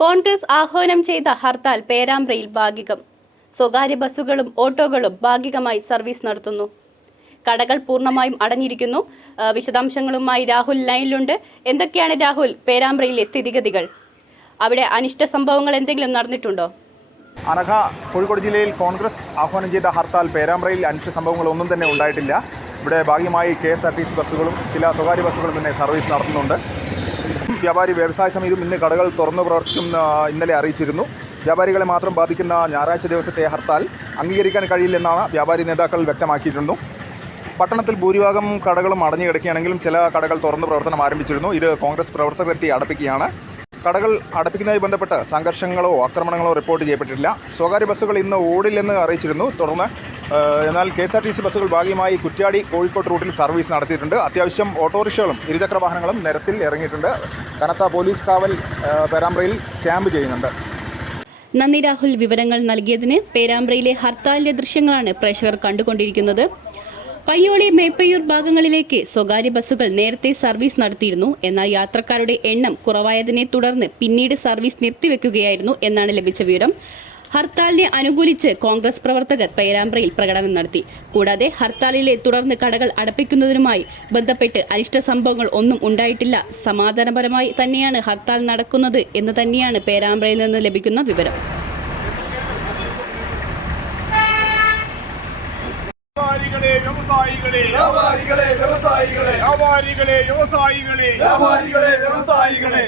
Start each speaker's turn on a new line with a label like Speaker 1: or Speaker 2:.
Speaker 1: കോൺഗ്രസ് ആഹ്വാനം ചെയ്ത ഹർത്താൽ പേരാമ്പ്രയിൽ ഭാഗികം. സ്വകാര്യ ബസ്സുകളും ഓട്ടോകളും ഭാഗികമായി സർവീസ് നടത്തുന്നു. കടകൾ പൂർണമായും അടഞ്ഞിരിക്കുന്നു. വിശദാംശങ്ങളുമായി രാഹുൽ ലൈനിലുണ്ട്. എന്തൊക്കെയാണ് രാഹുൽ പേരാമ്പ്രയിലെ സ്ഥിതിഗതികൾ? അവിടെ അനിഷ്ട സംഭവങ്ങൾ എന്തെങ്കിലും നടന്നിട്ടുണ്ടോ?
Speaker 2: അനഘ കോഴിക്കോട് ജില്ലയിൽ കോൺഗ്രസ് ആഹ്വാനം ചെയ്ത ഹർത്താൽ പേരാമ്പ്രയിൽ അനിഷ്ട സംഭവങ്ങൾ ഒന്നും തന്നെ ഉണ്ടായിട്ടില്ല. ഇവിടെ ഭാഗികമായി K S R T C ബസ്സുകളും ചില സ്വകാര്യ ബസ്സുകളും തന്നെ സർവീസ് നടത്തുന്നുണ്ട്. വ്യാപാരി വ്യവസായ സമിതിയും ഇന്ന് കടകൾ തുറന്നു പ്രവർത്തിക്കും ഇന്നലെ അറിയിച്ചിരുന്നു. വ്യാപാരികളെ മാത്രം ബാധിക്കുന്ന ഞായറാഴ്ച ദിവസത്തെ ഹർത്താൽ അംഗീകരിക്കാൻ കഴിയില്ലെന്നാണ് വ്യാപാരി നേതാക്കൾ വ്യക്തമാക്കിയിട്ടുണ്ട് പട്ടണത്തിൽ ഭൂരിഭാഗം കടകളും അടഞ്ഞു കിടക്കുകയാണെങ്കിലും ചില കടകൾ തുറന്ന് പ്രവർത്തനം ആരംഭിച്ചിരുന്നു. ഇത് കോൺഗ്രസ് പ്രവർത്തകരെത്തി അടപ്പിക്കുകയാണ്. കടകൾ അടപ്പിക്കുന്നതുമായി ബന്ധപ്പെട്ട് സംഘർഷങ്ങളോ ആക്രമണങ്ങളോ റിപ്പോർട്ട് ചെയ്യപ്പെട്ടിട്ടില്ല. സ്വകാര്യ ബസ്സുകൾ ഇന്ന് ഓടില്ലെന്ന് അറിയിച്ചിരുന്നു. തുടർന്ന് എന്നാൽ K S R T C ബസ്സുകൾ ഭാഗ്യമായി കുറ്റ്യാടി കോഴിക്കോട് റൂട്ടിൽ സർവീസ് നടത്തിയിട്ടുണ്ട്. അത്യാവശ്യം ഓട്ടോറിക്ഷകളും ഇരുചക്ര വാഹനങ്ങളും നിരത്തിൽ ഇറങ്ങിയിട്ടുണ്ട്. കനത്ത പോലീസ് കാവൽ പേരാമ്പ്രയിൽ ക്യാമ്പ് ചെയ്യുന്നുണ്ട്.
Speaker 1: നന്ദി രാഹുൽ. വിവരങ്ങൾ നൽകിയതിന് പേരാമ്പ്രയിലെ ഹർത്താലിന്റെ ദൃശ്യങ്ങളാണ് പ്രേക്ഷകർ കണ്ടുകൊണ്ടിരിക്കുന്നത്. പയ്യോളി മേപ്പയ്യൂർ ഭാഗങ്ങളിലേക്ക് സ്വകാര്യ ബസ്സുകൾ നേരത്തെ സർവീസ് നടത്തിയിരുന്നു. എന്നാൽ യാത്രക്കാരുടെ എണ്ണം കുറവായതിനെ തുടർന്ന് പിന്നീട് സർവീസ് നിർത്തിവെക്കുകയായിരുന്നു എന്നാണ് ലഭിച്ച വിവരം. ഹർത്താലിനെ അനുകൂലിച്ച് കോൺഗ്രസ് പ്രവർത്തകർ പേരാമ്പ്രയിൽ പ്രകടനം നടത്തി. കൂടാതെ ഹർത്താലിലെ തുടർന്ന് കടകൾ അടപ്പിക്കുന്നതിനുമായി ബന്ധപ്പെട്ട് അനിഷ്ട സംഭവങ്ങൾ ഒന്നും ഉണ്ടായിട്ടില്ല. സമാധാനപരമായി തന്നെയാണ് ഹർത്താൽ നടക്കുന്നത് എന്ന് തന്നെയാണ് പേരാമ്പ്രയിൽ നിന്ന് ലഭിക്കുന്ന വിവരം.
Speaker 3: വ്യാപാരികളെ വ്യവസായികളെ
Speaker 4: വ്യാപാരികളെ വ്യവസായികളെ
Speaker 3: വ്യാപാരികളെ വ്യവസായികളെ
Speaker 4: വ്യാപാരികളെ വ്യവസായികളെ.